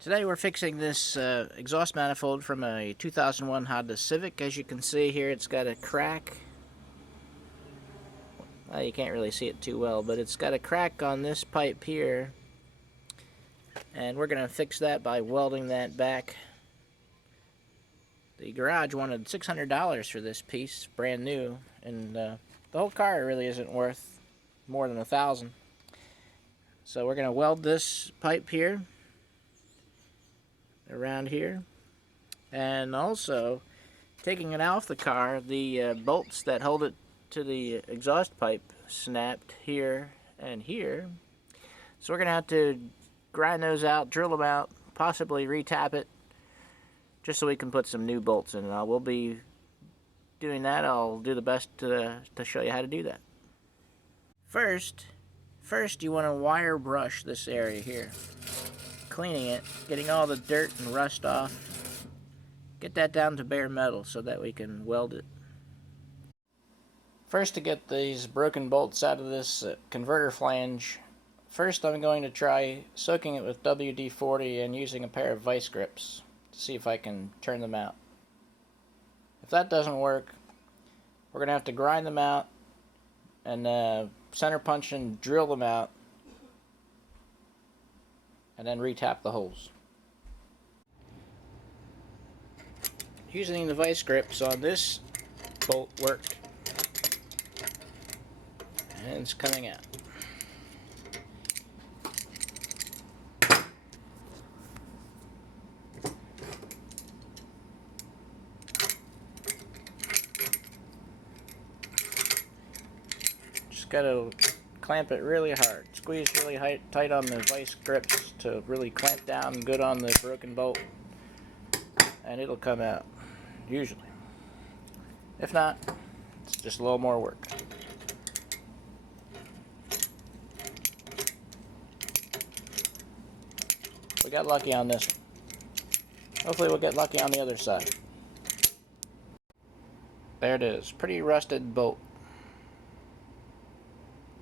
Today we're fixing this exhaust manifold from a 2001 Honda Civic. As you can see here, it's got a crack. Well, you can't really see it too well, but it's got a crack on this pipe here. And we're going to fix that by welding that back. The garage wanted $600 for this piece, brand new, and the whole car really isn't worth more than $1,000. So we're going to weld this pipe here around here, and also taking it off the car, the bolts that hold it to the exhaust pipe snapped here and here, so we're gonna have to grind those out, drill them out, possibly retap it just so we can put some new bolts in it. We'll be doing that. I'll do the best to show you how to do that. First you want to wire brush this area here, cleaning it, getting all the dirt and rust off. Get that down to bare metal so that we can weld it. First, to get these broken bolts out of this converter flange, first I'm going to try soaking it with WD-40 and using a pair of vice grips to see if I can turn them out. If that doesn't work, we're going to have to grind them out and center punch and drill them out, and then retap the holes. Using the vice grips on this bolt worked, and it's coming out. Just gotta clamp it really hard. Squeeze really tight on the vice grips to really clamp down good on the broken bolt, and it'll come out, usually. If not, it's just a little more work. We got lucky on this one. Hopefully we'll get lucky on the other side. There it is, pretty rusted bolt.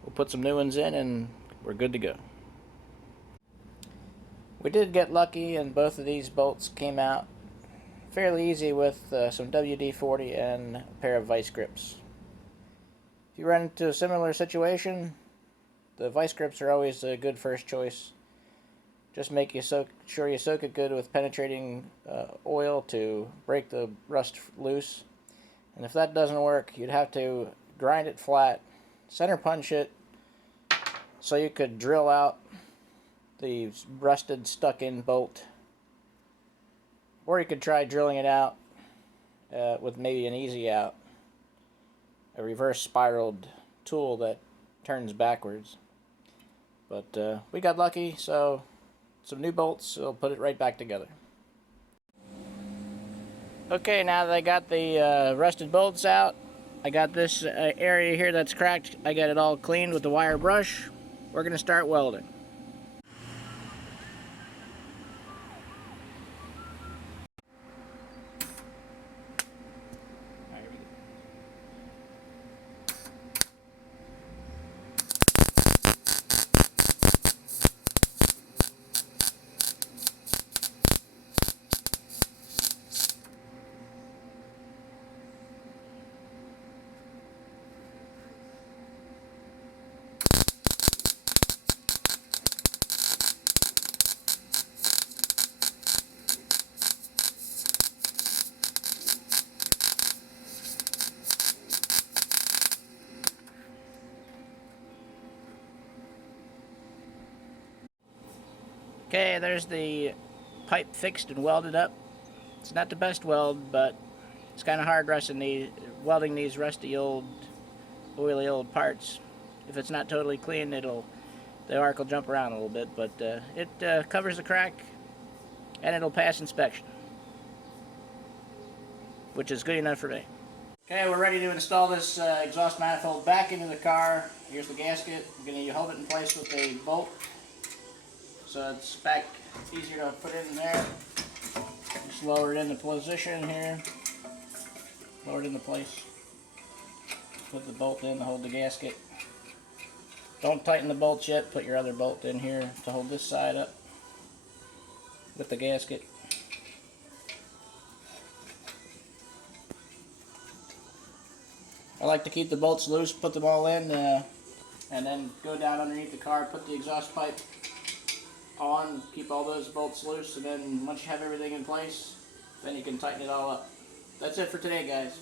We'll put some new ones in and we're good to go. We did get lucky and both of these bolts came out fairly easy with some WD-40 and a pair of vice grips. If you run into a similar situation, the vice grips are always a good first choice. Just make sure you soak it good with penetrating oil to break the rust loose. And if that doesn't work, you'd have to grind it flat, center punch it, so you could drill out the rusted stuck-in bolt. Or you could try drilling it out with maybe an easy out, a reverse spiraled tool that turns backwards. But we got lucky, so some new bolts will put it right back together. Okay, now that I got the rusted bolts out, I got this area here that's cracked. I got it all cleaned with the wire brush. We're going to start welding. Okay, there's the pipe fixed and welded up. It's not the best weld, but it's kind of hard welding these rusty old, oily old parts. If it's not totally clean, the arc will jump around a little bit, but it covers the crack and it'll pass inspection, which is good enough for me. Okay, we're ready to install this exhaust manifold back into the car. Here's the gasket. I'm going to hold it in place with a bolt, so it's back easier to put in there. Just lower it into position here. Lower it into place. Put the bolt in to hold the gasket. Don't tighten the bolts yet. Put your other bolt in here to hold this side up. with the gasket. I like to keep the bolts loose, put them all in, and then go down underneath the car, put the exhaust pipe on, keep all those bolts loose, and then once you have everything in place, then you can tighten it all up. That's it for today, guys.